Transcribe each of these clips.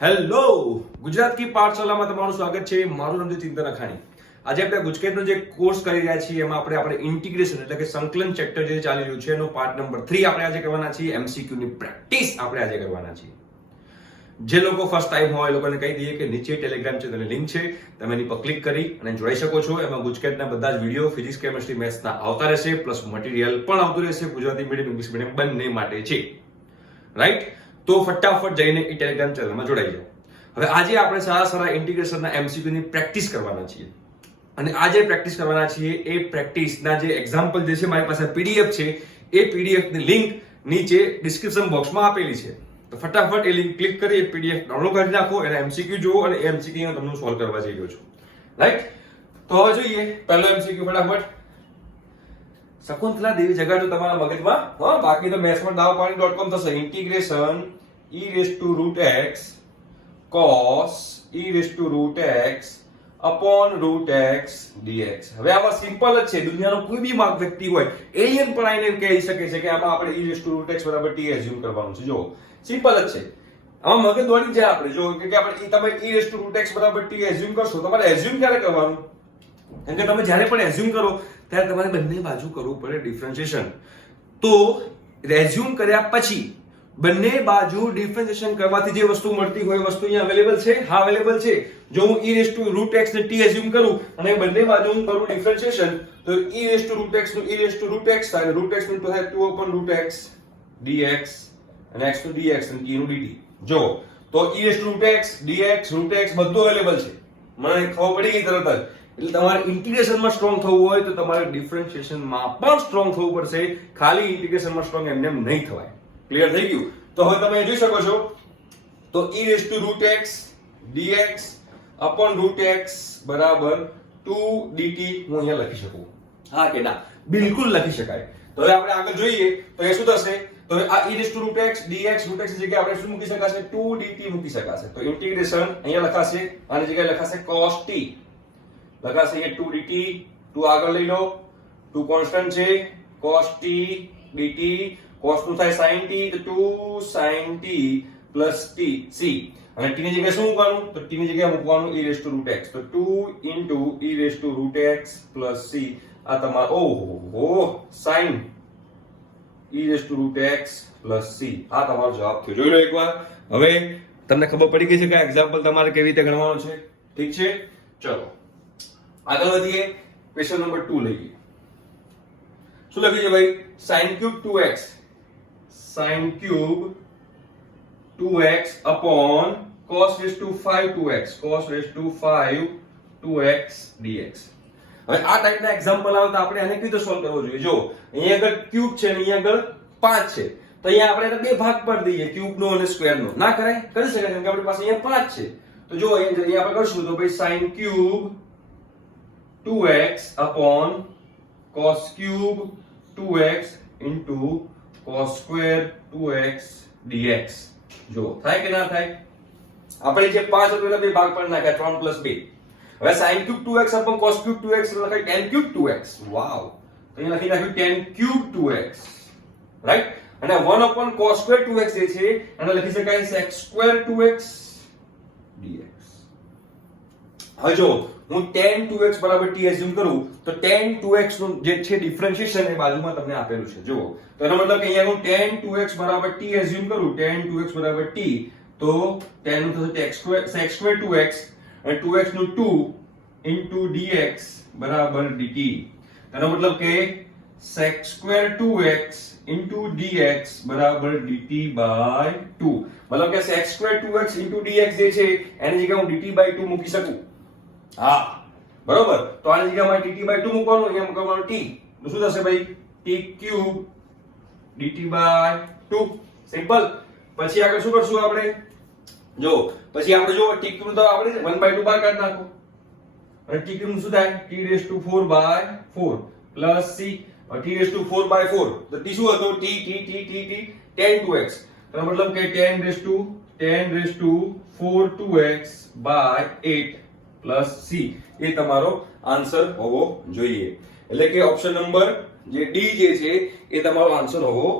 Hello Gujarat કી પાઠશાલામાં તમારું સ્વાગત છે. મારું નામ છે ચિંતન અખાણી. આજે આપણે ગુજકેટનો જે કોર્સ કરી રહ્યા છીએ એમાં આપણે ઇન્ટિગ્રેશન એટલે કે સંકલન ચેપ્ટર જે ચાલી રહ્યું છે એનો પાર્ટ નંબર 3 આપણે આજે કરવાના છીએ. એમસીક્યુ ની પ્રેક્ટિસ આપણે આજે કરવાના છીએ. જે લોકો ફર્સ્ટ ટાઈમ હોય એ લોકોને કહી દઈએ કે નીચે ટેલિગ્રામ ચેનલની લિંક છે, તમે એની પર ક્લિક કરી અને જોડાઈ શકો છો. એમાં ગુજકેટના બધા જ વિડીયો ફિઝિક્સ, કેમિસ્ટ્રી, મેથ્સના આવતા રહેશે, પ્લસ મટીરિયલ પણ આવતું રહેશે. ગુજરાતી મીડિયમ, ઇંગ્લિશ મીડિયમ બંને માટે છે. રાઈટ? તો ફટાફટ જઈને એ ટેલિગ્રામ ચેનલમાં જોડાઈ જાઓ. હવે આજે આપણે સારા ઇન્ટિગ્રેશનના એમસીક્યુ ની પ્રેક્ટિસ કરવાના છીએ. અને આજે પ્રેક્ટિસ કરવાના છીએ એ પ્રેક્ટિસના જે એક્ઝામ્પલ જે છે મારી પાસે પીડીએફ છે, એ પીડીએફ ની લિંક નીચે ડિસ્ક્રિપ્શન બોક્સમાં આપેલી છે. તો ફટાફટ એ લિંક ક્લિક કરી એ પીડીએફ ડાઉનલોડ કરી નાખો, એના એમસીક્યુ જુઓ અને એ એમસીક્યુ તમને સોલ્વ કરવા જઈ રહ્યો છું. રાઈટ? તો હવે જોઈએ પહેલો એમસીક્યુ ફટાફટ. શકુંતલા દેવી જગાડજો તમારા મગજમાં. હા, બાકી તો મેથ્સમાં dawpani.com થશે. Integration e raised to root x cos e raised to root x upon root x dx. હવે આમાં સિમ્પલ જ છે. દુનિયાનો કોઈ બી વ્યક્તિ હોય, એલિયન પણ આઈને કહી શકે છે કે આમાં આપણે e raised to root x બરાબર t એઝ્યુમ કરવાનું છે. જો સિમ્પલ જ છે. આમાં મગજ દોડી જાય આપણે. જો કે આપણે તમે e raised to root x બરાબર t એઝ્યુમ કરશો, તમારે એઝ્યુમ ક્યારે કરવાનું? કેમ કે તમે જ્યારે પણ એઝ્યુમ કરો ત્યારે તમારે બંને બાજુ કરવું પડે ડિફરન્શિએશન. તો એઝ્યુમ કર્યા પછી બંને બાજુ ડિફરન્શિએશન કરવાથી જે વસ્તુ મળતી હોય વસ્તુ અહીંયા અવેલેબલ છે. હા, અવેલેબલ છે. જો હું e raised to root x ને t એઝ્યુમ કરું અને બંને બાજુ હું કરું ડિફરન્શિએશન, તો e raised to root x નું e raised to root x થાય, root x નું થાય 2 upon root x dx અને x નું dx અને t નું dt. જો તો e raised to root x dx root x બધું અવેલેબલ છે. મને ખબર પડી ગઈ તરત જ. એટલે તમારે ઇન્ટિગ્રેશનમાં સ્ટ્રોંગ થવું હોય તો તમારે ડિફરન્શિએશનમાં પણ સ્ટ્રોંગ થવું પડશે. ખાલી ઇન્ટિગ્રેશનમાં સ્ટ્રોંગ એમને એમ નહીં થવાય. ક્લિયર થઈ ગયું? તો હવે તમે જોઈ શકો છો તો e raised to root x dx upon root x બરાબર 2 dt હું અહીંયા લખી શકું. હા કે ના? બિલકુલ લખી શકાય. તો હવે આપણે આગળ જોઈએ તો એ શું થશે? તો આ e raised to root x dx root x ની જગ્યાએ આપણે શું મૂકી શકાશે? 2 dt મૂકી શકાશે. તો ઇન્ટિગ્રેશન અહીંયા લખાશે, આની જગ્યાએ લખાશે cos t. લખાશે અહીંયા 2 dt, 2 આગળ લઈ લો, 2 કોન્સ્ટન્ટ છે, cos t dt, cos નું થાય sin t, તો 2 sin t plus t c. અને t ની જગ્યાએ શું મૂકવાનું? તો t ની જગ્યાએ મૂકવાનું e raised to root x. તો 2 into e raised to root x plus c. આ તમારો ઓહો sin e raised to root x plus c. આ તમારો જવાબ થયો. જોઈ લો એકવાર. હવે તમને ખબર પડી ગઈ છે કે આ એક્ઝામ્પલ તમારે કેવી રીતે ગણવાનો છે. ઠીક છે? ચલો આગળ વધીએ. ક્વેશ્ચન નંબર 2 લઈએ. શું લખ્યું છે ભાઈ? sin cube 2x, sin cube 2x upon cos raised to 5 2x, cos raised to 5 2x dx. હવે આ ટાઈપના એક્ઝામ્પલ આવે તો આપણે આને કેવી રીતે સોલ્વ કરવો જોઈએ? જો અહીંયા આગળ ક્યુબ છે અને અહીંયા આગળ 5 છે, તો અહીંયા આપણે એને બે ભાગ પાડી દઈએ, ક્યુબ નો અને સ્ક્વેર નો. ના કરાય? કરી શકાય, કેમ કે આપણી પાસે અહીંયા 5 છે. તો જો અહીંયા આપણે કરશું તો ભાઈ sin cube 2x upon cos cube 2x into cos square 2x dx. જો થાય કે ના થાય? આપણે જે 5 હતો એના બે ભાગ પાડી નાખ્યા, 3 plus 2. હવે sin cube 2x upon cos cube 2x લખાય tan cube 2x. વાવ! તો અહીંયા લખી નાખ્યું tan cube 2x. રાઈટ? અને 1 upon cos square 2x જે છે એને લખી શકાય sec square 2x dx. હવે જો હું tan 2x બરાબર t એઝ્યુમ કરું તો tan 2x નું જે છે ડિફરન્શિએશન એ બાજુમાં તમને આપેલું છે. જુઓ તો એનો મતલબ કે અહીંયા હું tan 2x બરાબર t એઝ્યુમ કરું, tan 2x બરાબર t, તો tan નું થશે sec square 2x અને 2x નું 2 into dx બરાબર dt. એનો મતલબ કે sec square 2x into dx બરાબર dt by 2. મતલબ કે sec square 2x into dx જે છે એની જગ્યાએ હું dt by 2 મૂકી શકું. હા, બરોબર. તો આની જગ્યામાં dt by 2 મૂકવાનું, અહીંયા મૂકવાનું t. તો શું થશે ભાઈ? t cube dt by 2. Simple. પછી આગળ શું કરશું આપણે? જો પછી આપણે જો t cube તો આપણે 1 by 2 બહાર કાઢી નાખો. અને t cube શું થાય? t raised to 4 by 4 plus c. t raised to 4 by 4. તો t શું હતો? t tan 2x. તો મતલબ કે tan raised to 4 2x by 8 plus c. એ તમારો આન્સર હોવો જોઈએ. એટલે કે ઓપ્શન નંબર જે ડી જે છે એ તમારો આન્સર હોવો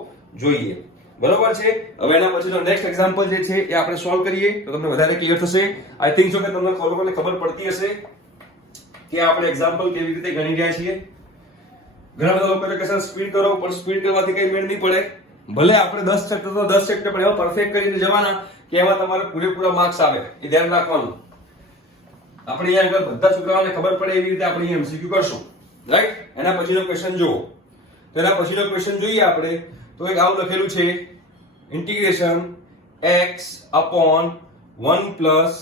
જોઈએ. બરોબર છે. હવે એના પછીનો નેક્સ્ટ એક્ઝામ્પલ જે છે એ આપણે સોલ્વ કરીએ તો તમને વધારે ક્લિયર થશે. આઈ થિંક સો કે તમને ખબર પડતી હશે કે આપણે એક્ઝામ્પલ કેવી રીતે ગણી રહ્યા છીએ. ઘણા બધા લોકો કહે સર સ્પીડ કરો, પણ સ્પીડ કરવાથી કઈ મેળ નહીં પડે. ભલે આપણે 10 ચેપ્ટર તો 10 ચેપ્ટર પણ એવા પરફેક્ટ કરીને જવાના કે એમાં તમારે પૂરેપૂરા માર્ક્સ આવે, એ ધ્યાન રાખવાનું. આપણે અહીંયા આગળ બધા છોકરાઓને ખબર પડે એવી રીતે આપણે અહીંયા એમસીક્યુ કરશું, રાઈટ. એના પછીનો ક્વેશ્ચન જુઓ. તો એના પછીનો ક્વેશ્ચન જોઈએ આપણે તો એક આવું લખેલું છે integration x upon 1 plus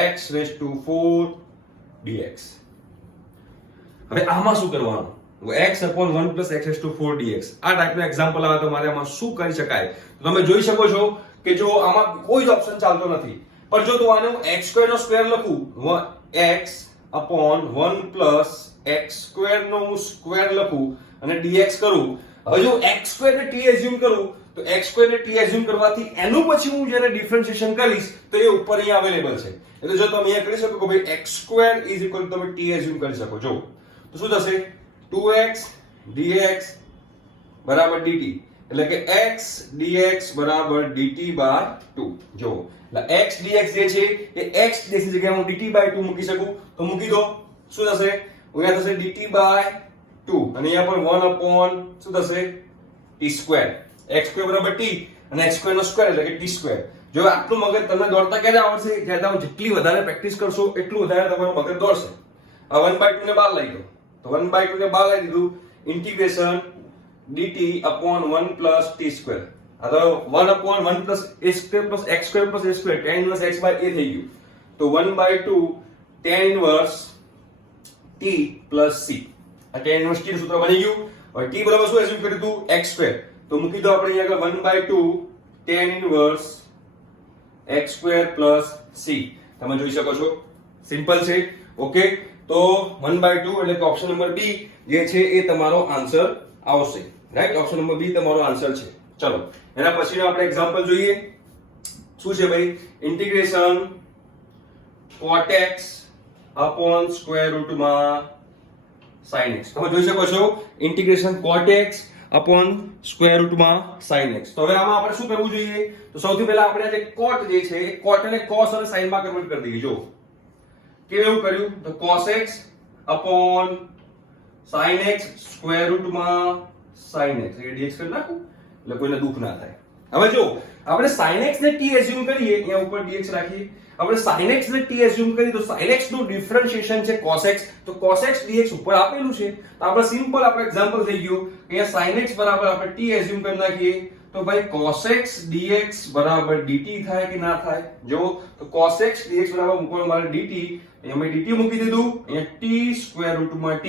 x raised to 4 dx. હવે આમાં શું કરવાનું? x upon 1 plus x raised to 4 dx આ ટાઈપનો એક્ઝામ્પલ આવે તો મારે આમાં શું કરી શકાય? તો તમે જોઈ શકો છો કે જો આમાં કોઈ જ ઓપ્શન ચાલતો નથી, પણ જો તો આને હું x2 નો સ્ક્વેર લખું, x upon 1 plus x2 નો હું સ્ક્વેર લખું અને dx કરું. હવે જો x2 ને t એઝ્યુમ કરું તો x2 ને t એઝ્યુમ કરવાથી એનું પછી હું જ્યારે ડિફરન્શિએશન કરીશ તો એ ઉપર અહીંયા અવેલેબલ છે. એટલે જો તમે અહીંયા કરી શકો કે ભાઈ x2 તમે t એઝ્યુમ કરી શકો. જો તો શું થશે? 2x dx બરાબર dt, એટલે કે x dx બરાબર dt બાય 2. જો એટલે x dx જે છે એ x dx ની જગ્યાએ હું dt બાય 2 મૂકી શકું તો મૂકી દો. શું થશે? અહીંયા થશે dt બાય 2 અને અહીંયા પર 1 upon શું થશે? t square. x2 બરાબર t અને x2 નો સ્ક્વેર એટલે કે t સ્ક્વેર. જો આટલું મગજ તમને દોડતા ક્યારે આવડશે? જ્યારે તમે જેટલી વધારે પ્રેક્ટિસ કરશો એટલું વધારે તમારું મગજ દોડશે. આ 1/2 ને બહાર લઈ લો તો 1/2 ને બહાર લઈ દીધું. Integration dt upon 1 plus t square. આ તો 1 upon 1 plus a square plus x square plus a square tan inverse x by a થઈ ગયું. તો 1/2 tan inverse t plus c. આ tan inverse t નું સૂત્ર બની ગયું. હવે t બરાબર શું એઝ્યુમ કર્યું હતું? x square. તો મૂકી દો આપણે અહીંયા આગળ 1/2 tan inverse x square plus c. તમે જોઈ શકો છો સિમ્પલ છે. ઓકે, તો 1/2 એટલે કે ઓપ્શન નંબર B જે છે એ તમારો આન્સર આવશે, રાઈટ. ઓપ્શન નંબર B તમારો આન્સર છે. ચલો એના પછીનો આપણે એક્ઝામ્પલ જોઈએ. શું છે ભાઈ? Integration cot x upon square રૂટમાં sin x. તમે જોઈ શકો છો integration cot x upon square રૂટમાં sin x. તો હવે આમાં આપણે શું કરવું જોઈએ? તો સૌથી પહેલા આપણે આ જે cot જે છે એ cot ને cos અને sin માં કન્વર્ટ કરી દઈએ. જો કેવું કર્યું? તો cos x upon sin x square રૂટમાં sin x એટલે dx કરી નાખું એટલે કોઈને દુઃખ ના થાય. હવે જો આપણે sin x ને t એઝ્યુમ કરીએ, અહીંયા ઉપર dx રાખીએ. આપણે sin x ને t એઝ્યુમ કરીએ તો sin x નું ડિફરન્શિએશન છે cos x, તો cos x dx ઉપર આપેલું છે. તો આપણે સિમ્પલ આપણે એક્ઝામ્પલ થઈ ગયું. અહીંયા sin x બરાબર આપણે t એઝ્યુમ કરી નાખીએ તો ભાઈ cos x dx બરાબર dt થાય કે ના થાય? જો તો cos x dx બરાબર મૂકવાનું મારે dt, અહીંયા મેં dt મૂકી દીધું. અહીંયા t સ્ક્વેર રૂટમાં t.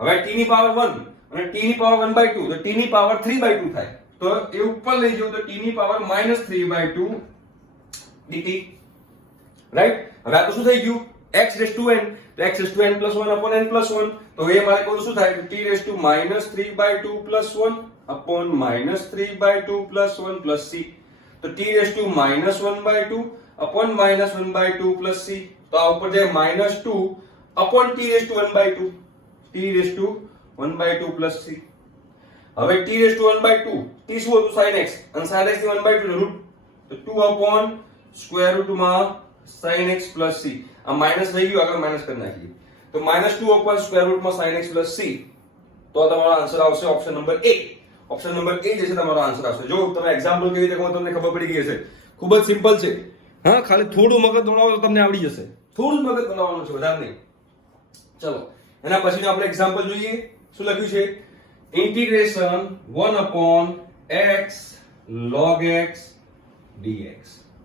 હવે t ની પાવર 1 અને t ની પાવર 1/2 તો t ની પાવર 3/2 થાય. તો એ ઉપર લઈ જાવ તો t ની પાવર -3/2 dt, રાઈટ. હવે આ તો શું થઈ ગયું? x raised to n, તો x raised to n plus 1 upon n plus 1. તો એ મારે કહું શું થાય? t raised to -3/2 plus 1 upon -3/2 plus 1 plus c. તો t raised to -1/2 upon -1/2 plus c. તો આ ઉપર જાય -2 upon t raised to 1/2, t raised to 1/2 plus c. હવે t raised to 1/2, t શું હતું? sin x, અને sin x ની 1/2 નો રૂટ, તો 2 upon સ્ક્વેર રૂટમાં sin x plus c. આ માઈનસ થઈ ગયું, આગળ માઈનસ કરી નાખીએ તો -2 upon સ્ક્વેર રૂટમાં sin x plus c. તો તમારો આન્સર આવશે option number A. Option number A જે છે તમારો આન્સર આવશે. જો તમે એક્ઝામ્પલ કેવી રીતે કહો તમને ખબર પડી ગઈ હશે. ખૂબ જ સિમ્પલ છે. હા, ખાલી થોડું મગજ દોડાવો તો તમને આવડી જશે. થોડું મગજ દોડાવવાનું છે, વધારે નહીં. ચલો એના પછીનો આપણે એક્ઝામ્પલ જોઈએ. શું લખ્યું છે? Integration 1 upon x log x dx.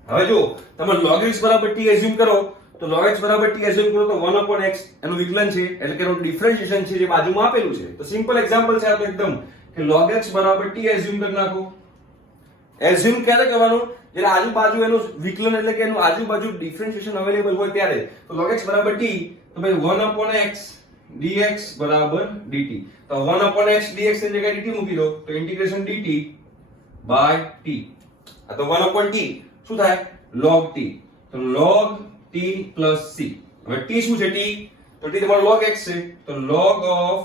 હવે જો તમે log x બરાબર t એઝ્યુમ કરો તો log x બરાબર t એઝ્યુમ કરો તો 1 upon x એનું વિકલન છે એટલે કે એનું ડિફરન્શિએશન છે જે બાજુમાં આપેલું છે. તો સિમ્પલ એક્ઝામ્પલ છે આ તો એકદમ કે log x બરાબર t એઝ્યુમ કરી નાખો. એઝ્યુમ ક્યારે કરવાનું? જ્યારે આજુબાજુ એનું વિકલન એટલે કે એનું આજુબાજુ ડિફરન્શિએશન અવેલેબલ હોય ત્યારે. તો log x બરાબર t, તો ભાઈ 1 upon x dx બરાબર dt. તો 1 upon x dx ની જગ્યાએ dt મૂકી દો તો ઇન્ટિગ્રેશન dt by t. આ તો 1 upon t શું થાય? log t. તો log t plus c. હવે t શું છે? t તો t તમારો log x છે, તો log of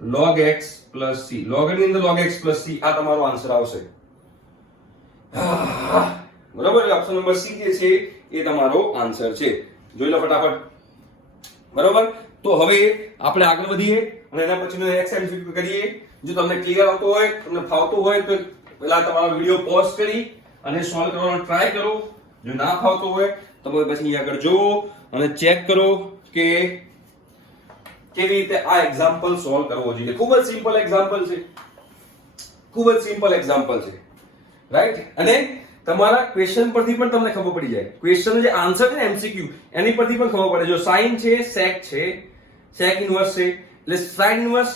log x plus c. log ની અંદર log x plus c આ તમારો આન્સર આવશે. બરાબર, ઓપ્શન નંબર સી જે છે એ તમારો આન્સર છે. જોઈ લો ફટાફટ. બરાબર, તો હવે આપણે આગળ વધીએ અને એના પછીનો એક્સ એમસીક્યુ કરીએ. જો તમને ક્લિયર આવતો હોય, તમને ફાવતું હોય તો પહેલા તમારો વિડિયો પોઝ કરી અને સોલ્વ કરવાનો ટ્રાય કરો. જો ના ફાવતું હોય તો પછી અહીં આગળ જુઓ અને ચેક કરો કે કેવી રીતે આ એક્ઝામ્પલ સોલ્વ કરવો જોઈએ. ખૂબ જ સિમ્પલ એક્ઝામ્પલ છે, ખૂબ જ સિમ્પલ એક્ઝામ્પલ છે, રાઈટ. અને તમારા ક્વેશ્ચન પરથી પણ તમને ખબર પડી જાય, ક્વેશ્ચન જે આન્સર છે ને એમસીક્યુ એની પરથી પણ ખબર પડે. જો સાઇન છે, સેક ઇન્વર્સ છે, એટલે સાઇન ઇન્વર્સ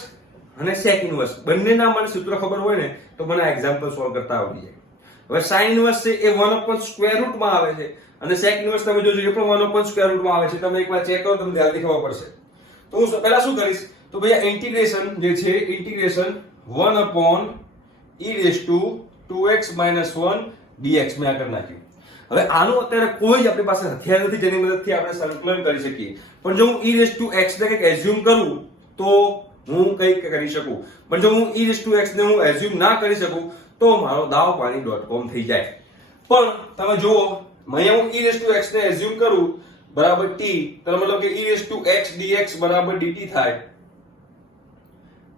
અને સેક ઇન્વર્સ બંનેના મને સૂત્ર ખબર હોય ને તો મને આ એક્ઝામ્પલ સોલ્વ કરતા આવડી જાય. હવે સાઇન ઇન્વર્સ છે એ 1 સ્ક્વેર રૂટમાં આવે છે અને સેક ઇન્વર્સ તમે જોજો એ પણ 1 સ્ક્વેર રૂટમાં આવે છે. તમે એકવાર ચેક કરો તમને જલ્દી ખબર પડશે. તો હું પહેલા શું કરીશ તો ભૈયા ઇન્ટિગ્રેશન જે છે ઇન્ટિગ્રેશન 1/e⁻²x - 1 dx મેં કરી નાખ્યું. હવે આનું અત્યારે કોઈ જ આપણી પાસે હથિયાર નથી જેની મદદથી આપણે સંકલન કરી શકીએ. પણ જો હું e⁻x ને કંઈક એઝ્યુમ કરું તો હું કંઈક કરી શકું. પણ જો હું e⁻x ને હું એઝ્યુમ ના કરી શકું તો મારો દાવ પાણી.com થઈ જાય. પણ તમે જુઓ અહીંયા હું e⁻x ને એઝ્યુમ કરું બરાબર t, તો મતલબ કે e⁻x dx બરાબર dt થાય.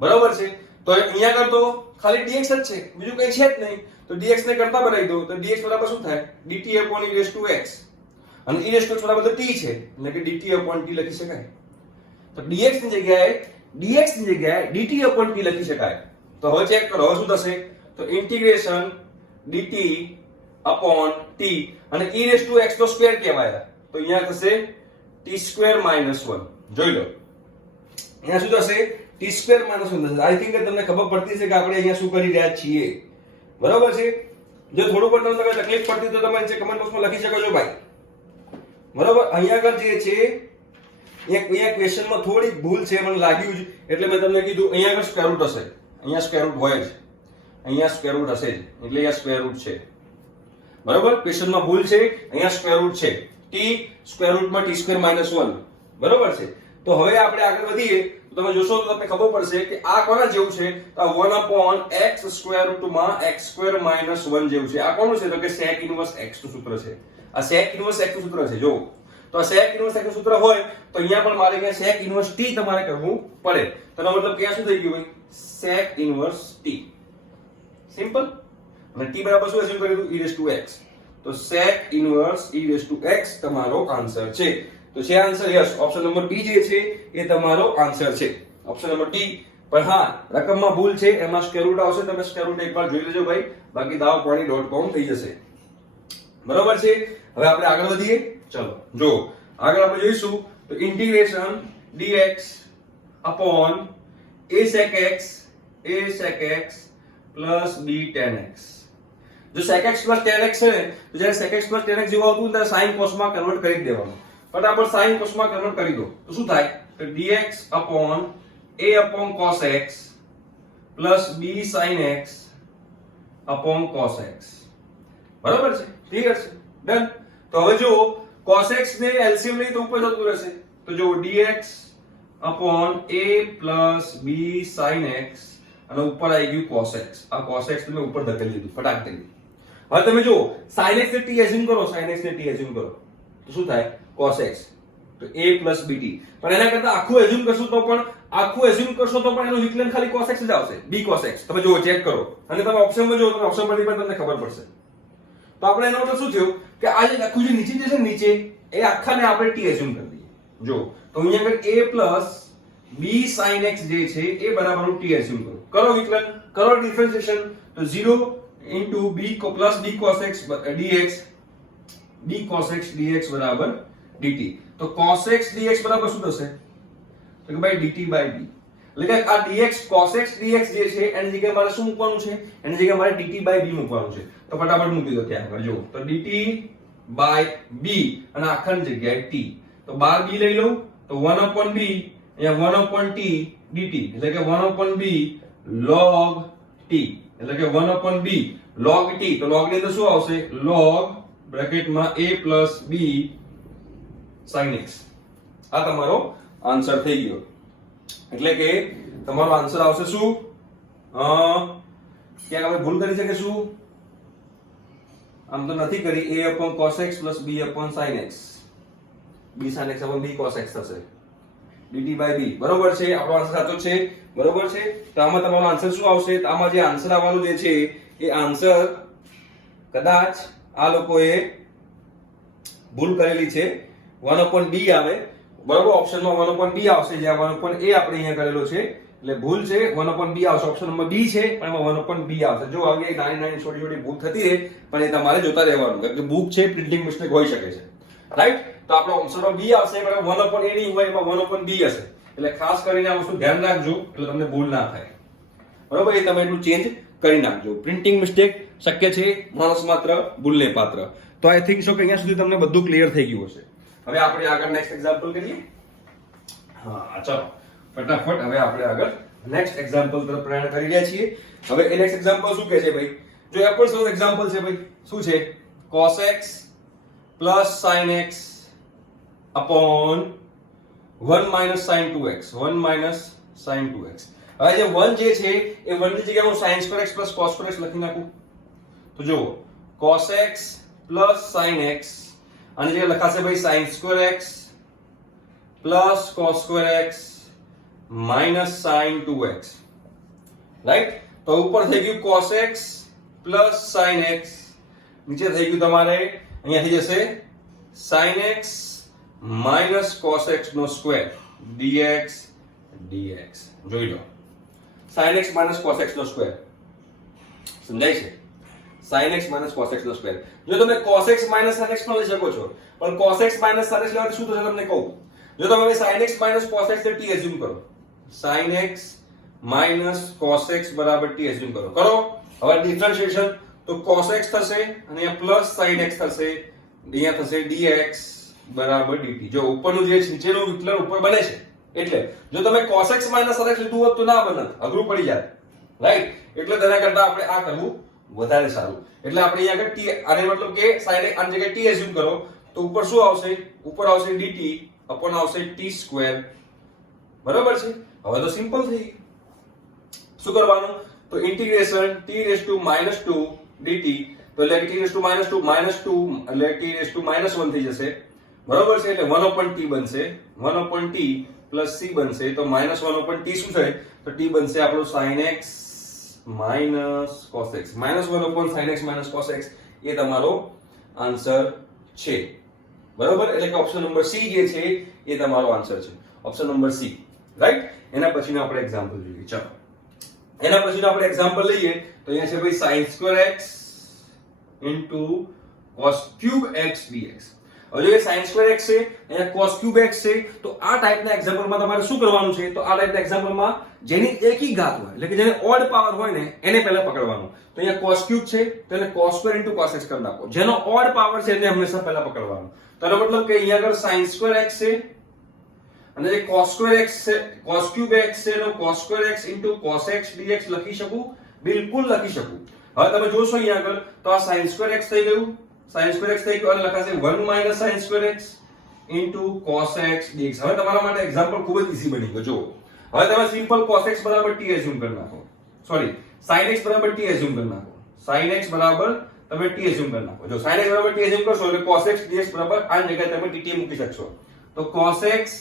બરાબર છે. તો અહીંયા કરતો ખાલી dx જ છે, બીજું કંઈ છે જ નહીં. તો dx ને કરતા બનાવી દો તો dx બરાબર શું થાય dt upon e⁻x અને e⁻x બરાબર તો t છે એટલે કે dt upon t લખી શકાય. તો dx ની જગ્યાએ dt upon t લખી શકાય. તો હવે ચેક કરો હવે શું થશે તો ઇન્ટિગ્રેશન dt upon t અને e⁻x તો સ્ક્વેર કહેવાય તો અહીંયા થશે t² - 1. જોઈ લો અહીંયા શું થશે t² - 1 થશે. આઈ થિંક તમને ખબર પડતી છે કે આપણે અહીંયા શું કરી રહ્યા છીએ. બરાબર છે. જો થોડું પણ તમને તકલીફ પડતી તો તમે કમેન્ટ બોક્સમાં લખી શકો છો ભાઈ. બરાબર, અહીંયા આગળ જે છે એક ક્વેશ્ચનમાં થોડી ભૂલ છે મને લાગ્યું જ એટલે મેં તમને કીધું અહીંયા આગળ સ્ક્વેર રૂટ હશે. અહીંયા સ્ક્વેર રૂટ હોય જ, અહીંયા સ્ક્વેર રૂટ હશે જ એટલે અહીંયા સ્ક્વેર રૂટ છે. બરાબર, ક્વેશ્ચનમાં ભૂલ છે, અહીંયા સ્ક્વેર રૂટ છે. t સ્ક્વેર રૂટમાં t² - 1. બરાબર છે. તો હવે આપણે આગળ વધીએ તો તમે જોશો તો તમને ખબર પડશે કે આ કોના જેવું છે તો 1/x² માં x² - 1 જેવું છે. આ કોનું છે તો કે sec ઇન્વર્સ x નું સૂત્ર છે. આ sec ઇન્વર્સ x નું સૂત્ર છે. જો તો આ sec ઇન્વર્સ x નું સૂત્ર હોય તો અહીંયા પણ મારે અહીંયા sec ઇન્વર્સ t તમારે કરવું પડે. તેનો મતલબ કે આ શું થઈ ગયું ભાઈ sec ઇન્વર્સ t. સિમ્પલ. અને t બરાબર શું એઝ્યુમ કર્યું e⁻x. તો sec ઇન્વર્સ e⁻x તમારો આન્સર છે. તો છે answer yes. Option number B જે છે એ તમારો આન્સર છે. Option number D. પણ હા રકમમાં ભૂલ છે એમાં સ્ક્વેર રૂટ આવશે, તમે સ્ક્વેર રૂટ એકવાર જોઈ લેજો ભાઈ, બાકી દાવ પાણી.com થઈ જશે. બરોબર છે. હવે આપણે આગળ વધીએ. ચલો જો આગળ આપણે જોઈશું તો integration dx upon a sec x plus b tan x. જો sec x plus tan x છે ને તો જ્યારે sec x plus tan x જેવું આવતું ત્યારે sin cos માં કન્વર્ટ કરી દેવાનું. ફટાફટ sin cos માં કન્વર્ટ કરી દો તો શું થાય તો dx upon a upon cos x plus b sin x upon cos x. બરાબર છે, ક્લિયર છે, ડન. તો હવે જો cos x ને LCM લઈ તો ઉપર જતું રહેશે તો જો dx upon a plus b sin x અને ઉપર આવી ગયું cos x. આ cos x તમે ઉપર ધકેલી દીધું ફટાકથી. હવે તમે જો sin x ને t એઝ્યુમ કરો, sin x ને t એઝ્યુમ કરો તો શું થાય cos x તો a plus bt. પણ એના કરતા આખું એઝ્યુમ કરશો તો પણ એનું વિકલન ખાલી cos x જ આવશે, b cos x. તમે જો ચેક કરો અને તમે ઓપ્શનમાં જો તો ઓપ્શન પરથી પણ તમને ખબર પડશે. તો આપણે એનો મતલબ શું થયું કે આ જે આખું જે નીચે જે છે નીચે એ આખાને આપણે t એઝ્યુમ કરી દઈએ. જો તો અહીંયા આગળ a plus b sin x જે છે એ બરાબરનું t એઝ્યુમ કરો વિકલન, કરો ડિફરન્શિએશન તો 0 into b plus b cos x dx, b cos x dx બરાબર dt. તો cos x dx બરાબર શું થશે તો કે ભાઈ dt by b. એટલે કે આ dx cos x dx જે છે એની જગ્યાએ મારે શું મૂકવાનું છે, એની જગ્યાએ મારે dt by b મૂકવાનું છે. તો ફટાફટ મૂકી દો ત્યાં આગળ. જો તો dt by b અને આખની જગ્યાએ t. તો બાર b લઈ લઉં તો 1 upon b અહીંયા 1 upon t dt એટલે કે 1 upon b log t એટલે કે 1 upon b log t. તો log ની અંદર શું આવશે log બ્રેકેટમાં a plus b sin x. આ તમારો આન્સર થઈ ગયો. એટલે કે તમારો આન્સર આવશે શું? ક્યાંક આપણે ભૂલ કરી છે કે શું? આમ તો નથી કરી. a upon cos x plus b upon sin x, b sin x upon b cos x થશે dt by b. બરોબર છે, આપણો આન્સર સાચો છે. બરોબર છે, તો આમાં તમારો આન્સર શું આવશે? તો આમાં જે આન્સર આવવાનું જે છે એ આન્સર કદાચ આ લોકોએ ભૂલ કરેલી છે. 1 upon b આવે. બરોબર, ઓપ્શનમાં 1 upon b આવશે, જ્યાં 1 upon a આપણે અહીંયા કરેલો છે એટલે ભૂલ છે. 1 upon b આવશે. ઓપ્શન નંબર b છે પણ એમાં 1 upon b આવશે. જો આવી નાની નાની છોટી છોટી ભૂલ થતી રહે પણ એ તમારે જોતા રહેવાનું, કારણ કે બુક છે, પ્રિન્ટિંગ મિસ્ટેક હોઈ શકે છે. રાઈટ? તો આપણો ઓપ્શનમાં b આવશે પણ 1 upon a નહીં હોય, એમાં 1 upon b હશે. એટલે ખાસ કરીને આ વસ્તુ ધ્યાન રાખજો એટલે તમને ભૂલ ના થાય. બરોબર, એ તમે એટલું ચેન્જ કરી નાખજો. પ્રિન્ટિંગ મિસ્ટેક શક્ય છે, માણસ માત્ર ભૂલને પાત્ર. તો આઈ થિંક સો કે અહીંયા સુધી તમને બધું ક્લિયર થઈ ગયું હશે. હવે આપણે આગળ નેક્સ્ટ એક્ઝામ્પલ કરીએ. હા ચલો ફટાફટ હવે આપણે આગળ નેક્સ્ટ એક્ઝામ્પલ તરફ પ્રયાણ કરી રહ્યા છીએ. હવે એ નેક્સ્ટ એક્ઝામ્પલ શું કહે છે ભાઈ? જો એ પણ સરસ એક્ઝામ્પલ છે ભાઈ. શું છે? cos x plus sin x upon 1 minus sin 2x, 1 minus sin 2x. હવે જે 1 જે છે એ 1 ની જગ્યાએ હું sin square x plus cos square x લખી નાખું. તો જુઓ, cos x plus sin x આની જગ્યાએ લખાશે ભાઈ sin square x plus cos square x minus sin 2x. Right? તો ઉપર થઈ ગયું cos x plus sin x, નીચે થઈ ગયું તમારે અહીંયા થઈ જશે sin x minus cos x નો સ્ક્વેર dx dx. જોઈ લો, sin x minus cos x નો સ્ક્વેર. સમજાય છે? sin x minus cos x નો સ્ક્વેર. જો તમે cos x minus sin x નો લઈ શકો છો, પણ cos x minus sin x લેવાથી શું થશે તમને કહું. જો તમે હવે sin x minus cos x t assume કરો, sin x minus cos x બરાબર t એઝ્યુમ કરો. હવે ડિફરન્શિએશન તો cos x થશે અને અહીંયા પ્લસ sin x થશે, અહીંયા થશે dx બરાબર dt. જો ઉપરનું જે નીચેનું વિકલન ઉપર બને છે એટલે જો તમે cos x minus sin x લીધું હોત તો ના બને, અઘરું પડી જાય. રાઈટ? એટલે તેના કરતા આપણે આ કરવું વધારે સારું. એટલે આપણે અહીંયા આગળ t, આને મતલબ કે sin x આની જગ્યાએ t એઝ્યુમ કરો તો ઉપર શું આવશે? ઉપર આવશે dt upon આવશે t સ્ક્વેર. બરાબર છે? હવે તો સિમ્પલ થઈ ગયું. શું કરવાનું? તો integration t raised to -2 dt, તો એટલે t raised to -2 એટલે t raised to -1 થઈ જશે. બરાબર છે? એટલે 1 upon t બનશે, 1 upon t plus c બનશે. તો -1 upon t શું થાય? તો t બનશે આપણો sin x minus cos x. -1 upon sin x minus cos x એ તમારો આન્સર છે. બરાબર? એટલે કે ઓપ્શન નંબર c જે છે એ તમારો આન્સર છે. Option number c. રાઈટ? એના પછીનો આપણે એક્ઝામ્પલ જોઈએ. ચાલો એના પછીનો આપણે એક્ઝામ્પલ લઈએ તો અહીંયા છે ભાઈ sin square x into cos cube x dx. હવે જો એ sin square x છે, અહીંયા cos cube x છે, તો આ ટાઈપના એક્ઝામ્પલમાં તમારે શું કરવાનું છે? તો આ ટાઈપના એક્ઝામ્પલમાં જેની એકી ઘાત હોય એટલે કે જેને ઓડ પાવર હોય ને એને પહેલા પકડવાનું. તો અહીંયા cos cube છે તો એને cos square into cos x કરી નાખો. જેનો ઓડ પાવર છે એને હંમેશા પહેલા પકડવાનું. તો એનો મતલબ કે અહીંયા આગળ sin square x છે અને જે cos square x છે, cos cube x છે એનો cos square x into cos x dx લખી શકું? બિલકુલ લખી શકું. હવે તમે જોશો અહીંયા આગળ તો આ sin square x થઈ ગયું, sin square x થઈ ગયું અને લખાશે 1 minus sin square x into cos x dx. હવે તમારા માટે એક્ઝામ્પલ ખૂબ જ ઈઝી બની ગયો. જો હવે તમે સિમ્પલ cos x બરાબર t એઝ્યુમ કરી નાખો, સોરી sin x બરાબર t એઝ્યુમ કરી નાખો. sin x બરાબર તમે t એઝ્યુમ કરી નાખો. જો sin x બરાબર t એઝ્યુમ કરશો એટલે cos x dx બરાબર આ જગ્યાએ તમે dt મૂકી શકશો. તો cos x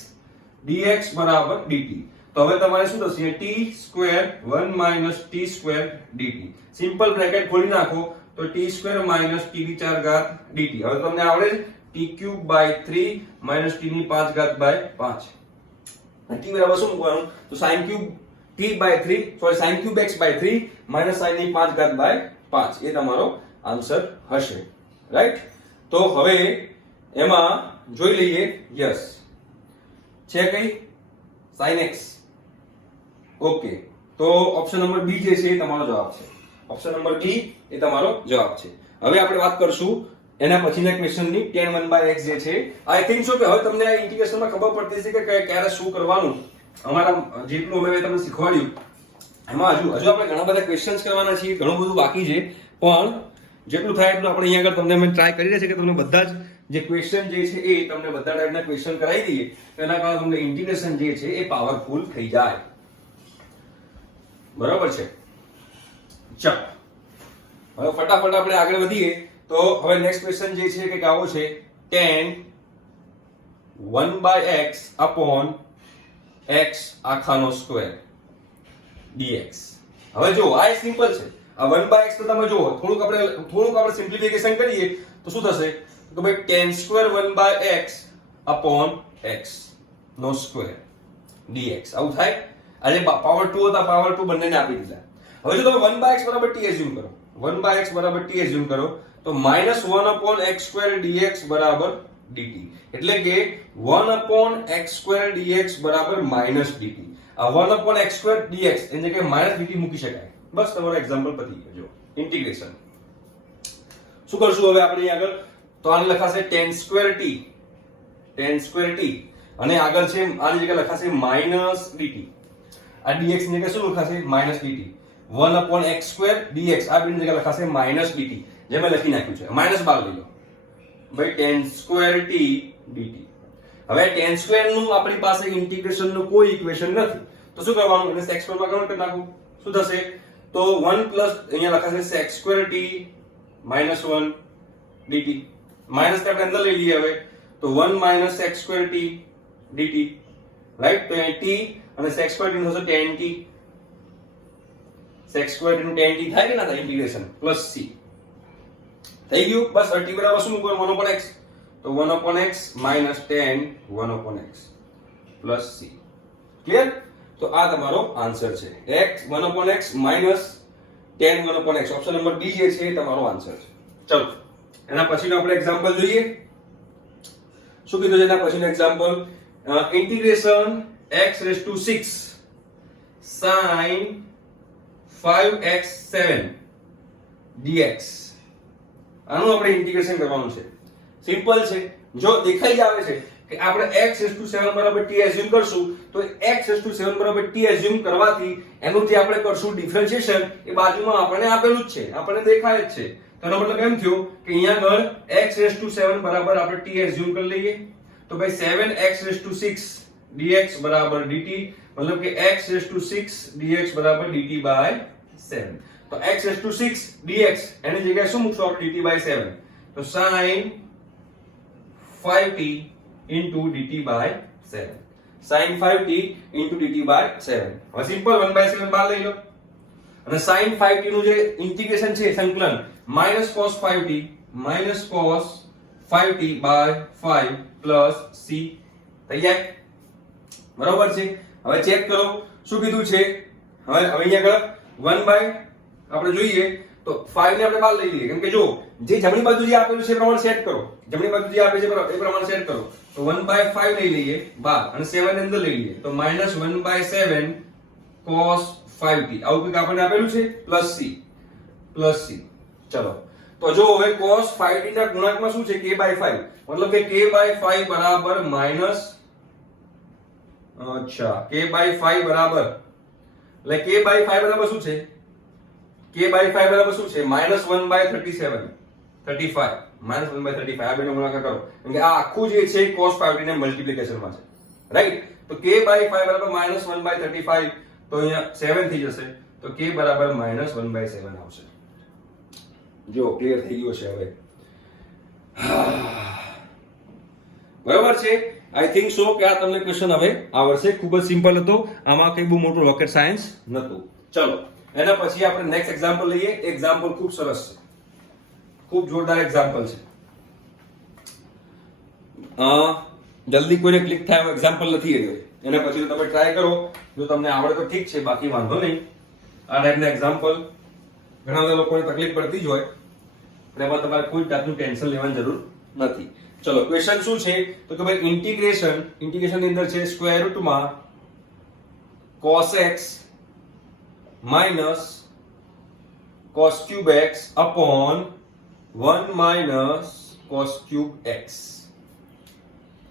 dx બરાબર dt. તો હવે તમારે શું થશે? t square 1 minus t square dt. Simple bracket ખોલી નાખો તો t સ્ક્વેર minus t ની 4 ઘાત dt. હવે તમને આવડે છે t cube by 3 minus t ની 5 ઘાત by 5. t બરાબર શું મૂકવાનું? તો sin cube t by 3, sorry sin cube x by 3 minus sin ની 5 ઘાત by 5 એ તમારો આન્સર હશે. રાઈટ? તો હવે એમાં જોઈ લઈએ. યસ છે કઈ? sin x. ઓકે, તો ઓપ્શન નંબર બી જે છે એ તમારો જવાબ છે. ઓપ્શન નંબર બી એ તમારો જવાબ છે. હવે આપણે વાત કરશું એના પછીના ક્વેશ્ચનની tan 1/x જે છે. આઈ થિંક સો કે હવે તમને આ ઇન્ટિગ્રેશનમાં ખબર પડતી છે કે ક્યારે શું કરવાનું. અમારા જેટલું અમે તમને શીખવાડ્યું એમાં હજુ આપણે ઘણા બધા ક્વેશ્ચન્સ કરવાના છીએ, ઘણું બધું બાકી છે, પણ જેટલું થાય એટલું આપણે અહીંયા આગળ તમને અમે ટ્રાય કરી રહ્યા છીએ કે તમને બધા જ જે ક્વેશ્ચન જે છે એ તમને બધા ટાઈપના ક્વેશ્ચન કરાવી દઈએ, તેના કારણે તમને ઇન્ટિગ્રેશન જે છે એ પાવરફુલ થઈ જાય. બરાબર છે. ચાલો હવે ફટાફટ આપણે આગળ વધીએ. તો હવે નેક્સ્ટ ક્વેશ્ચન જે છે કે આવો છે tan 1/x upon x આખાનો સ્ક્વેર dx. હવે જો આ સિમ્પલ છે. આ 1/x તો તમે જુઓ થોડુંક આપણે સિમ્પ્લિફિકેશન કરીએ તો શું થશે તો ભાઈ tan square 1/x upon x નો સ્ક્વેર dx આવું થાય. આજે પાવર 2 હતા, પાવર 2 બંનેને આપી દીધા. હવે જો તમે 1/x બરાબર t એઝ્યુમ કરો, 1/x બરાબર t એઝ્યુમ કરો તો -1/x² dx બરાબર dt. એટલે કે 1/x² dx બરાબર -dt. આ 1/x² dx એટલે કે -dt મૂકી શકાય. બસ તમારો એક્ઝામ્પલ પતી ગયો. જો ઇન્ટિગ્રેશન શું કરશું હવે આપણે આગળ? તો આને લખાશે tan સ્ક્વેર t અને આગળ છે આની જગ્યાએ લખાશે -dt. આ dx ની જગ્યાએ શું લખાશે? -dt. 1/x² dx આ બેની જગ્યાએ લખાશે -dt. જે મેં લખી નાખ્યું છે માઈનસ બાર લઈ લો ભાઈ tan સ્ક્વેર t dt. હવે tan સ્ક્વેર નું આપણી પાસે ઇન્ટિગ્રેશન નું કોઈ ઇક્વેશન નથી તો શું કરવાનું? એને sec સ્ક્વેર માં કન્વર્ટ કરી નાખું. શું થશે? તો 1 પ્લસ અહીંયા લખાશે sec square t -1 dt. Minus આપણે અંદર લઈ લઈએ હવે તો 1 - sec square t dt. Right? તો અહીં t અને sec સ્ક્વેર t નું થશે tan t. sec square t નું tan t થાય કે ના થાય? ઇન્ટિગ્રેશન પ્લસ c થઈ ગયું. બસ t બરાબર શું મૂકવાનું? 1/x. તો 1/x minus tan 1/x plus c. Clear? તો આ તમારો આન્સર છે. x 1/x minus tan 1/x. Option number B જે છે એ તમારો આન્સર છે. ચલો એના પછીનો આપણે એક્ઝામ્પલ જોઈએ. શું કીધું છે એના પછીનું example? Integration x⁶ sin 5x7 dx. આનું આપણે ઇન્ટિગ્રેશન કરવાનું છે. સિમ્પલ છે. જો દેખાઈ જ આવે છે કે આપણે x⁶ બરાબર t એઝ્યુમ કરશું તો x⁶ બરાબર t એઝ્યુમ કરવાથી એનું જે આપણે કરશું ડિફરન્શિએશન એ બાજુમાં આપણને આપેલું જ છે, આપણને દેખાય જ છે. તો એનો મતલબ એમ થયો કે અહીંયા આગળ x⁶ બરાબર આપણે t એઝ્યુમ કરી લઈએ તો ભાઈ 7x⁶ dx બરાબર dt. મતલબ કે x⁶ dx બરાબર dt/7. તો x⁶ dx એની જગ્યાએ શું મૂકશો આપણે? dt/7. તો sin 5t into dt/7. sin 5t into dt/7. હવે સિમ્પલ 1/7 બહાર લઈ લો અને sin 5t નું જે ઇન્ટિગ્રેશન છે સંકલન -cos 5t -cos 5t/5 plus c થઈ જાય. બરાબર છે. હવે ચેક કરો શું કીધું છે. હવે અહીંયા આગળ 1 આપણે જોઈએ તો 5 ને આપણે બહાર લઈ લઈએ કેમ કે જો જે જમણી બાજુ જે આપેલું છે એ પ્રમાણે સેટ કરો. જમણી બાજુ જે આપે છે એ પ્રમાણે સેટ કરો. તો 1/5 લઈ લઈએ બહાર અને 7 ની અંદર લઈ લઈએ તો -1/7 cos 5t આવું કંઈક આપણને આપેલું છે પ્લસ c. ચલો તો જો હવે cos 5t ના ગુણાંકમાં શું છે? k/5. મતલબ કે k/5 બરાબર k/5 બરાબર એટલે k/5 બરાબર શું છે? k/5 બરાબર શું છે? -1/37 35 -1/35 આ બેનો ગુણાકાર કરો કેમ કે આ આખું જે છે cos 5t ને મલ્ટીપ્લિકેશન માં છે. રાઈટ? તો k/5 બરાબર -1/35 તો અહીંયા 7 થઈ જશે તો k બરાબર -1/7 આવશે. જો ક્લિયર થઈ ગયો છે હવે? બરાબર છે. આઈ થિંક સો કે આ તમને ક્વેશ્ચન હવે આવડશે. ખૂબ જ સિમ્પલ હતો. આમાં કઈ બહુ મોટું રોકેટ સાયન્સ નતું. ચલો એના પછી આપણે નેક્સ્ટ એક્ઝામ્પલ લઈએ. એક્ઝામ્પલ ખૂબ સરસ છે, ખૂબ જોરદાર એક્ઝામ્પલ છે. જલ્દી કોઈને ક્લિક થાય એવો એક્ઝામ્પલ નથી આવ્યો. એના પછી તમે ટ્રાય કરો. જો તમને આવડે તો ઠીક છે, બાકી વાંધો નહીં. આ ટાઈપના એક્ઝામ્પલ ઘણા બધા લોકોને તકલીફ પડતી જ હોય એટલે એમાં તમારે કોઈ જાતનું ટેન્શન લેવાની જરૂર નથી. ચલો ક્વેશ્ચન શું છે તો કે ભાઈ ઇન્ટિગ્રેશન ની અંદર છે square રૂટમાં cos x minus cos cube x upon 1 minus cos cube x.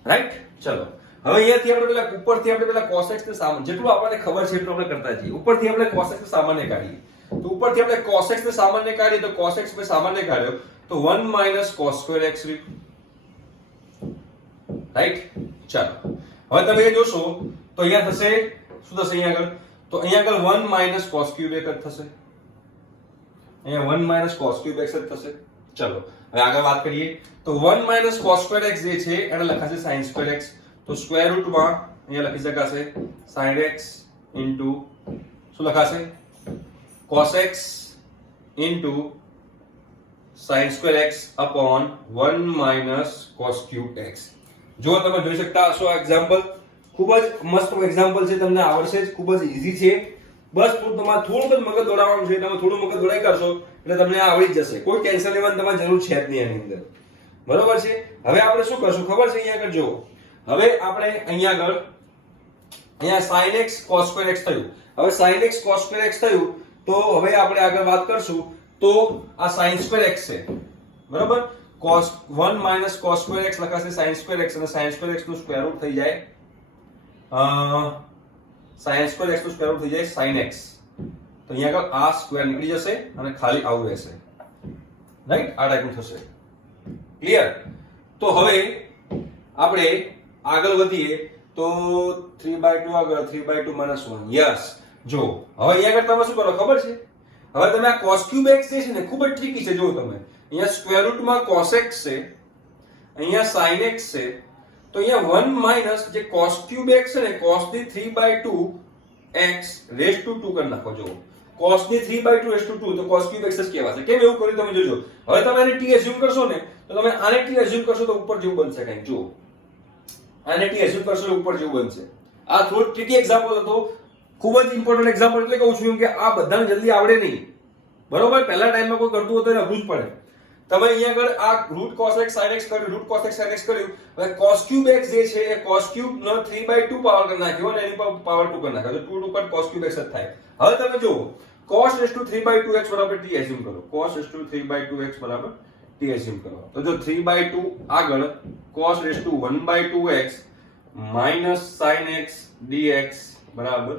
Right? ચલો હવે અહીંયાથી આપણે પેલા ઉપરથી આપણે પેલા cos x ને સામાન્ય જેટલું આપણને ખબર છે એટલું આપણે કરતા જઈએ. ઉપરથી આપણે cos x ને સામાન્ય કાઢીએ તો ઉપરથી આપણે cos x ને સામાન્ય કાઢીએ તો cos x ને સામાન્ય કાઢ્યો તો 1 minus cos square x રહ્યું. રાઈટ? ચાલો હવે તમે એ જોશો તો અહીંયા થશે શું થશે? અહીંયા આગળ તો અહીંયા આગળ 1 માઇનસ કોસ ક્યુબ x જ થશે, અહીંયા 1 માઇનસ કોસ ક્યુબ x જ થશે. ચલો હવે આગળ વાત કરીએ તો 1 માઇનસ કોસ સ્ક્વેર x જે છે એને લખાશે sin સ્ક્વેર x. તો સ્ક્વેર રૂટમાં અહીંયા લખી શકાશે sin x ઇન્ટુ શું લખાશે cos x into sin square x upon 1 minus cos cube x. જો તમે જોઈ શકતા હશો આ એક્ઝામ્પલ ખૂબ જ મસ્ત એક્ઝામ્પલ છે, તમને આવડશે જ, ખૂબ જ ઈઝી છે. બસ તમારે થોડુંક જ મગજ દોડાવવાનું છે, તમે થોડું મગજ દોડાઈ કરશો એટલે તમને આવડી જ જશે. કોઈ ટેન્શન લેવાની તમારે જરૂર છે જ નહીં આની અંદર, બરોબર છે. હવે આપણે શું કરશું ખબર છે, અહીંયા આગળ જો હવે આપણે અહીંયા sin x cos square x થયું. હવે sin x cos square x થયું તો હવે આપણે આગળ વાત કરશું તો આ sin square x છે, બરોબર. cos 1 minus cos square x લખાશે sin square x, અને sin square x નું સ્ક્વેર રૂટ થઈ જાય sin square x નું સ્ક્વેર રૂટ થઈ જાય sin x. તો અહીંયા આગળ આ સ્ક્વેર નીકળી જશે અને ખાલી આવું રહેશે, રાઈટ, આ ટાઈપનું થશે. ક્લિયર? તો હવે આપણે આગળ વધીએ તો 3/2 આગળ 3/2 - 1. યસ. જો હવે અહીંયા આગળ તમે શું કરો ખબર છે, હવે તમે આ cos cube x જે છે ને ખૂબ જ ટ્રિકી છે. જો તમે અહીંયા સ્ક્વેર રૂટમાં cos x છે, અહીંયા sin x છે, તો અહીંયા 1 માઈનસ જે cos cube x છે ને cos ની 3/2 x રેઝ ટુ 2 કરી નાખો. જો cos ની 3/2 રેઝ ટુ 2 તો cos cube x જ કહેવાશે. કેમ એવું કર્યું તમે જોજો. હવે તમે આને t એઝ્યુમ કરશો ને તો તમે આને t એઝ્યુમ કરશો તો ઉપર જેવું બનશે કંઈક. જો આને t એઝ્યુમ કરશો તો ઉપર જેવું બનશે. આ થોડું ટ્રિકી એક્ઝામ્પલ હતો, ખૂબ જ ઇમ્પોર્ટન્ટ એક્ઝામ્પલ, એટલે કહું છું કે આ બધાને જલ્દી આવડે નહીં, બરોબર. પહેલા ટાઈમમાં કોઈ કરતું હતું એને અઘરું જ પડે. તમે અહીંયા આગળ આ root cos x sin x કર્યું, root cos x sin x કર્યું. હવે cos cube x જે છે એ cos cube નો 3/2 પાવર કરી નાખ્યો અને એની પર પાવર 2 કરી નાખ્યો, તો 2 પર cos cube x જ થાય. હવે તમે જુઓ cos 3/2x બરાબર t એઝ્યુમ કરો, cos 3/2x બરાબર t એઝ્યુમ કરો. તો જો 3/2 આગળ cos 1/2x minus sin x dx બરાબર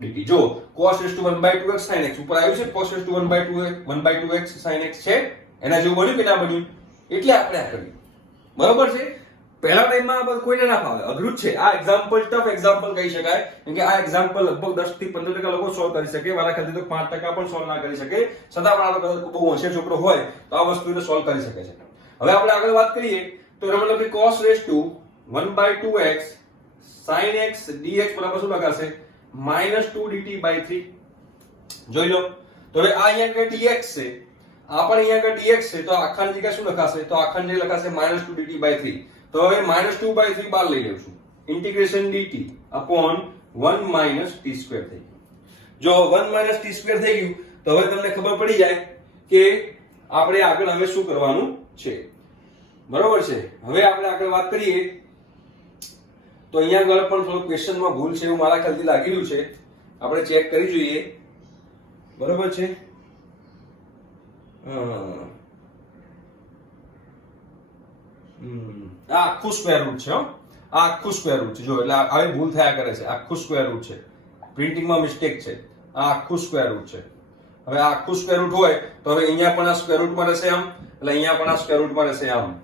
dt. જો cos 1/2x sin x ઉપર આવ્યું છે, cos 1/2x sin x છે, એના જેવું બન્યું કે ના બન્યું, એટલે આપણે આ કર્યું, બરોબર છે. પહેલા ટાઈમમાં આ બધું કોઈને ના ફાવે, અઘરું છે. આ એક્ઝામ્પલ ટફ એક્ઝામ્પલ કહી શકાય, કેમ કે આ એક્ઝામ્પલ લગભગ 10 થી 15% લોકો સોલ્વ કરી શકે, મારા ખ્યાલથી તો 5% પણ સોલ્વ ના કરી શકે. છતાં પણ આ લોકો બહુ હોશિયાર છોકરો હોય તો આ વસ્તુને સોલ્વ કરી શકે છે. હવે આપણે આગળ વાત કરીએ તો એનો મતલબ કે cos 1/2x sin x dx બરાબર શું લખાશે -2 dt/3. જોઈ લો. તો હવે આ અહીંયા dx છે, આ પણ અહીંયા આગળ dx છે, તો આખાની જગ્યાએ શું લખાશે, તો આખાની જગ્યાએ લખાશે -2 dt/3. તો હવે -2/3 બહાર લઈ લઉં છું, ઇન્ટિગ્રેશન dt upon 1 - t² થઈ ગયું. જો 1 - t² થઈ ગયું તો હવે તમને ખબર પડી જાય કે આપણે આગળ હવે શું કરવાનું છે, બરોબર છે. હવે આપણે આગળ વાત કરીએ તો અહીંયા આગળ પણ થોડું ક્વેશ્ચનમાં ભૂલ છે એવું મારા ખ્યાલથી લાગી રહ્યું છે, આપણે ચેક કરી જોઈએ, બરોબર છે. આ આખું સ્ક્વેર રૂટ છે, આ આખું સ્ક્વેર રૂટ છે. જો એટલે આવી ભૂલ થયા કરે છે, આખું સ્ક્વેર રૂટ છે, પ્રિન્ટિંગમાં મિસ્ટેક છે, આ આખું સ્ક્વેર રૂટ છે. હવે આ આખું સ્ક્વેર રૂટ હોય તો હવે અહીંયા પણ આ સ્ક્વેર રૂટમાં રહેશે આમ, એટલે અહીંયા પણ આ સ્ક્વેર રૂટમાં રહેશે આમ.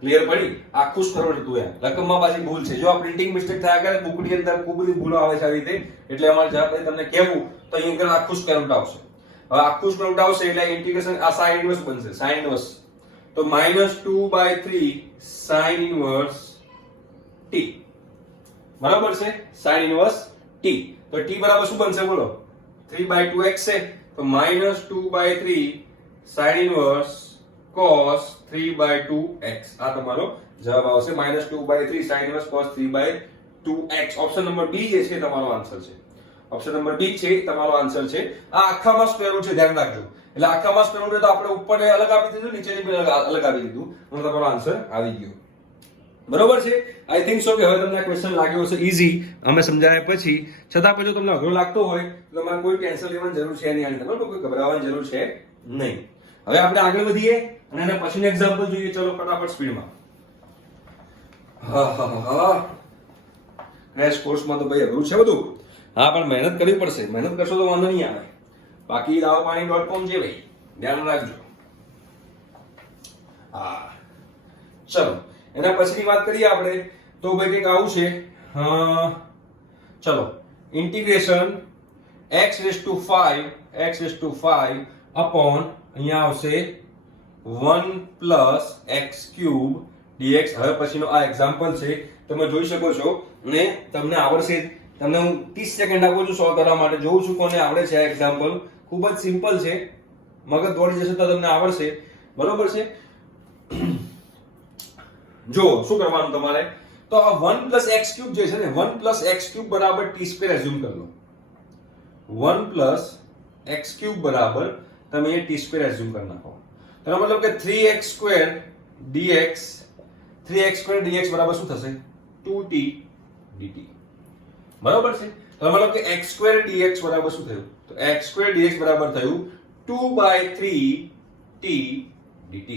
ક્લિયર પડી? આખું સ્ક્વેર રૂટ હતું એમ. રકમમાં પાછી ભૂલ છે. જો આ પ્રિન્ટિંગ મિસ્ટેક થયા કરે, બુકની અંદર ખૂબ બધી ભૂલો આવે છે આવી રીતે, એટલે અમારે જવાબ તમને કહેવું તો અહીંયા આખું સ્ક્વેર રૂટ આવશે. હવે આખું સ્ક્વેર રૂટ આવશે એટલે ઇન્ટિગ્રેશન આ sin ઇન્વર્સ બનશે, sin ઇન્વર્સ. તો -2/3 sin ઇન્વર્સ t બરાબર છે, sin ઇન્વર્સ t. તો t બરાબર શું બનશે બોલો, 3/2x છે, તો -2/3 sin ઇન્વર્સ cos 3/2x. આ તમારો જવાબ આવશે, -2/3 sin inverse cos 3/2x. Option number B જે છે તમારો આન્સર છે. ઓપ્શન નંબર બી છે તમારો આન્સર છે. આ આખામાં સ્ક્વેર રૂટ છે, ધ્યાન રાખજો. એટલે આખામાં સ્ક્વેર રૂટ તો આપણે ઉપરને અલગ આપી દીધું, નીચેની પણ અલગ આપી દીધું, અને તમારો આન્સર આવી ગયો, બરોબર છે. આઈ થિંક સો કે હવે તમને આ ક્વેશ્ચન લાગ્યો હશે ઈઝી અમે સમજાવ્યા પછી. છતાં પણ જો તમને અઘરો લાગતો હોય તો તમારે કોઈ ટેન્શન લેવાની જરૂર છે નહીં, આની બરોબર, કોઈ ગભરાવાની જરૂર છે નહીં. હવે આપણે આગળ વધીએ અને એના પછીનું એક્ઝામ્પલ જોઈએ. ચલો ફટાફટ સ્પીડમાં. ક્રેશ કોર્સમાં તો ભાઈ અઘરું છે બધું. હા, પણ મહેનત કરવી પડશે. મહેનત કરશો તો વાંધો નહીં આવે. બાકી dawapaani.com છે ભાઈ, ધ્યાન રાખજો. હા, ચલો એના પછીની વાત કરીએ આપણે તો ભાઈ કંઈક આવું છે. ચલો integration x raise to 5 upon અહીંયા આવશે 1 પ્લસ x ક્યુબ dx. હવે પછીનો આ એક્ઝામ્પલ છે, તમે જોઈ શકો છો ને તમને આવડશે. તમને હું 30 સેકન્ડ આપું છું સોલ્વ કરવા માટે. જોઉં છું કોને આવડે છે આ એક્ઝામ્પલ. ખૂબ જ સિમ્પલ છે, મગજ દોડી જશે તો તમને આવડશે. બરોબર છે? જો શું કરવાનું તમારે, તો આ 1 પ્લસ એક્સ ક્યુબ જે છે ને, 1 પ્લસ એક્સ ક્યુબ બરાબર ટી સ્ક્વેર એઝ્યુમ કરી લો. 1 પ્લસ એક્સ ક્યુબ બરાબર તમે એ ટી સ્ક્વેર એઝ્યુમ કરી નાખો. તેનો મતલબ કે 3x square dx, 3x square dx બરાબર શું થશે? 2t dt. બરાબર છે? તેનો મતલબ કે x સ્ક્વેર dx બરાબર શું થયું? તો x સ્ક્વેર dx બરાબર થયું 2/3t dt.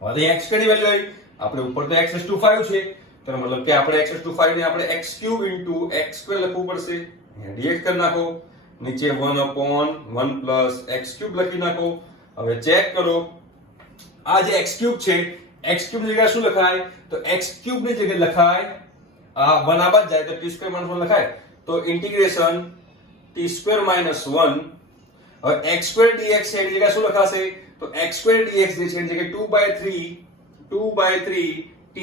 હવે x સ્ક્વેર ની વેલ્યુ આવી, આપણે ઉપર તો x⁵5 છે, તેનો મતલબ કે આપણે x⁵5 ને આપણે x³ x સ્ક્વેર લખવું પડશે. અહીંયા dx કરી નાખો, નીચે 1/1 પ્લસ x³ લખી નાખો. હવે ચેક કરો, આ જે x³ છે, x³ ની જગ્યાએ શું લખાય? તો x³ ની જગ્યાએ લખાય આ 1 આ બાદ જાય તો t² - 1 લખાય. તો ઇન્ટિગ્રેશન t² - 1. હવે x² dx છે એની જગ્યાએ શું લખાશે? તો x² dx જે છે એની જગ્યાએ 2/3t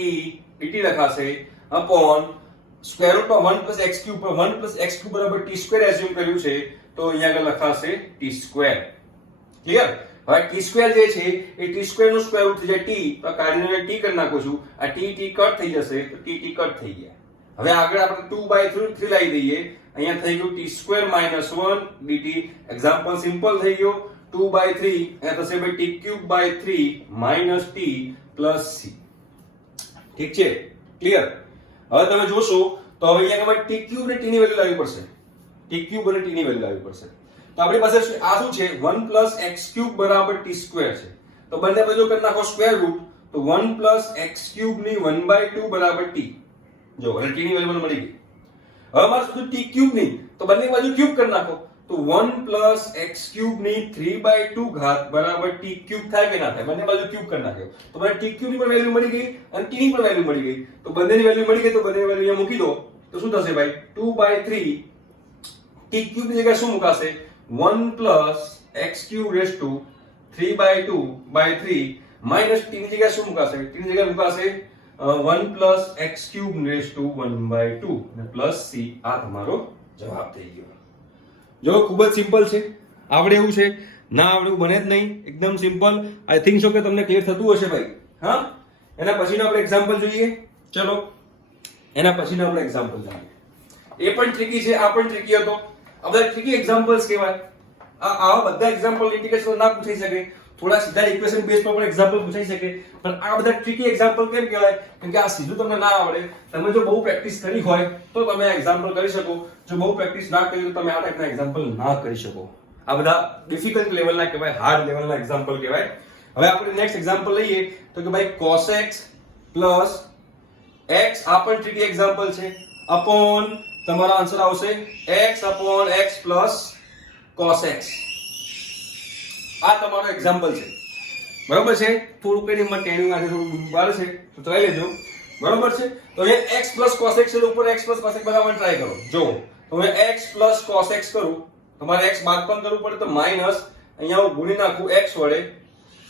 dt લખાશે અપોન સ્ક્વેર રૂટમાં 1 પ્લસ x³ પર 1 પ્લસ x³ બરાબર t² એઝ્યુમ કર્યું છે, તો અહીંયા આગળ લખાશે t². ક્લિયર? હવે t² જે છે એ t² નું સ્ક્વેર રૂટ થઈ જાય t, તો કાઢીને t કરી નાખું છું. આ t કટ થઈ જશે, તો t કટ થઈ ગયા. હવે આગળ આપણે 2/3 લાવી દઈએ. અહીંયા થઈ ગયું t² - 1 dt. એક્ઝામ્પલ સિમ્પલ થઈ ગયો. 2/3 અહીંયા થશે ભાઈ t³ - t પ્લસ c. ઠીક છે? ક્લિયર? હવે તમે જોશો તો હવે અહીંયા t³ ને t ની વેલ્યુ લાવવી પડશે. t³ અને t ની વેલ્યુ લાવવી પડશે. તો આપણી પાસે આ શું છે? 1 પ્લસ x³ બરાબર t² છે. તો બંને બાજુ કરી નાખો સ્ક્વેર રૂટ, તો 1 પ્લસ x³ ની 1/2 બરાબર t. જો અને t ની વેલ્યુ મને મળી ગઈ. હવે મારે શું t³ ની, તો બંને બાજુ ક્યુબ કરી નાખો, તો 1 પ્લસ x³ ની 3/2 ઘાત બરાબર t³ થાય કે ના થાય? બંને બાજુ ક્યુબ કરી નાખ્યો, તો મને t³ ની પણ વેલ્યુ મળી ગઈ અને t ની પણ વેલ્યુ મળી ગઈ. તો બંનેની વેલ્યુ મળી ગઈ, તો બંનેની વેલ્યુ અહીંયા મૂકી દો, તો શું થશે ભાઈ? 2/3 t³ ની જગ્યાએ શું મુકાશે? 1 plus x³ raise to 3/2/3 minus t ની જગ્યાએ શું મુકાશે? t ની જગ્યાએ મુકાશે 1 પ્લસ x³ રેઝ ટુ 1/2 અને પ્લસ c. આ તમારો જવાબ થઈ ગયો. જો ખૂબ જ સિમ્પલ છે, આવડે એવું છે, ના આવડે એવું બને જ નહીં. એકદમ સિમ્પલ. આઈ થિંક સો કે તમને ક્લિયર થતું હશે ભાઈ. હા, એના પછીનો આપણે એક્ઝામ્પલ જોઈએ. ચલો એના પછીનો આપણે એક્ઝામ્પલ જોઈએ. એ પણ ટ્રિકી છે, આ પણ ટ્રિકી હતો. આ બધા ટ્રિકી એક્ઝામ્પલ્સ કહેવાય. આવા બધા એક્ઝામ્પલ ઇન્ટિગ્રેશન ના પૂછાઈ શકે, થોડા સીધા ઇક્વેશન બેઝ પર પણ એક્ઝામ્પલ પૂછાઈ શકે, પણ આ બધા ટ્રિકી એક્ઝામ્પલ કેમ કહેવાય? કેમ કે આ સીધું તમને ના આવડે. તમે જો બહુ પ્રેક્ટિસ કરી હોય તો તમે આ એક્ઝામ્પલ કરી શકો. જો બહુ પ્રેક્ટિસ ના કરી તો તમે આ ટાઈપના એક્ઝામ્પલ ના કરી શકો. આ બધા ડિફિકલ્ટ લેવલના કહેવાય, હાર્ડ લેવલના એક્ઝામ્પલ કહેવાય. હવે આપણે નેક્સ્ટ એક્ઝામ્પલ લઈએ તો કે ભાઈ cos x પ્લસ x, આ પણ ટ્રિકી એક્ઝામ્પલ છે, અપોન તમારો આન્સર આવશે x upon x plus cos x. આ તમારો એક્ઝામ્પલ છે. બરોબર છે? થોડું કઈ મને ટેનિંગ આજે થોડું બાર છે તો ટ્રાય લેજો. બરોબર છે? તો અહીંયા x પ્લસ cos x છે, ઉપર x પ્લસ cos x બનાવવાનું ટ્રાય કરો. જો તો હવે x પ્લસ cos x કરું, તમારે x બાદ પણ કરવું પડે, તો માઈનસ અહીંયા હું ગુણી નાખું x વડે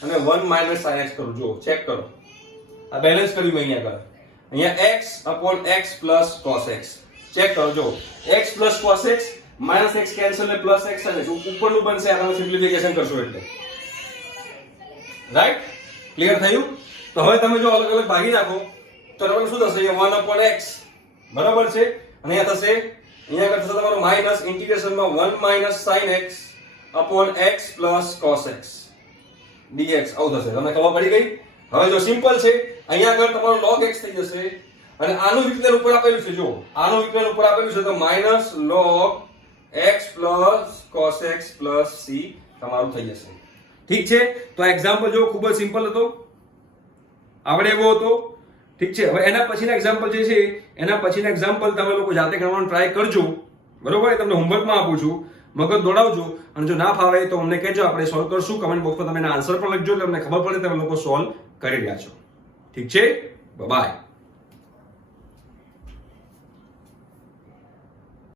અને 1 માઈનસ sin x કરું. જો ચેક કરો, આ બેલેન્સ કર્યું મેં અહીંયા આગળ. અહીંયા x upon x plus cos x. Check કરો, જો x plus cos x minus x cancel ને પ્લસ x અને ઉપરનું બનશે. આનું સિમ્પ્લિફિકેશન કરશો એટલે રાઈટ. ક્લિયર થયું? તો હવે તમે જો અલગ અલગ ભાગી નાખો તો તમારું શું થશે? 1 અપોન x. બરાબર છે? અને અહીંયા થશે, અહીંયા આગળ થશે તમારું માઈનસ ઇન્ટિગ્રેશનમાં 1 minus sin x upon x plus cos x dx. આવું થશે. તમને ખબર પડી ગઈ? હવે જો સિમ્પલ છે, અહીંયા આગળ તમારો log x થઈ જશે અને આનું વિકલન ઉપર આપેલું છે. જો આનું વિકલન ઉપર આપેલું છે તો minus log x plus cos x plus c તમારું થઈ જશે. ઠીક છે? તો આ એક્ઝામ્પલ જો ખૂબ જ સિમ્પલ હતો, આવડે એવો હતો. ઠીક છે? હવે એના પછીના એક્ઝામ્પલ જે છે, એના પછીના એક્ઝામ્પલ તમે લોકો જાતે કરવાનો ટ્રાય કરજો. બરોબર? તમને હોમવર્કમાં આપું છું, મગજ દોડાવજો અને જો ના ફાવે તો અમને કહેજો, આપણે સોલ્વ કરશું. કમેન્ટ બોક્સમાં તમે એના આન્સર પણ લખજો એટલે અમને ખબર પડે તમે લોકો સોલ્વ કરી રહ્યા છો. ઠીક છે? બાય.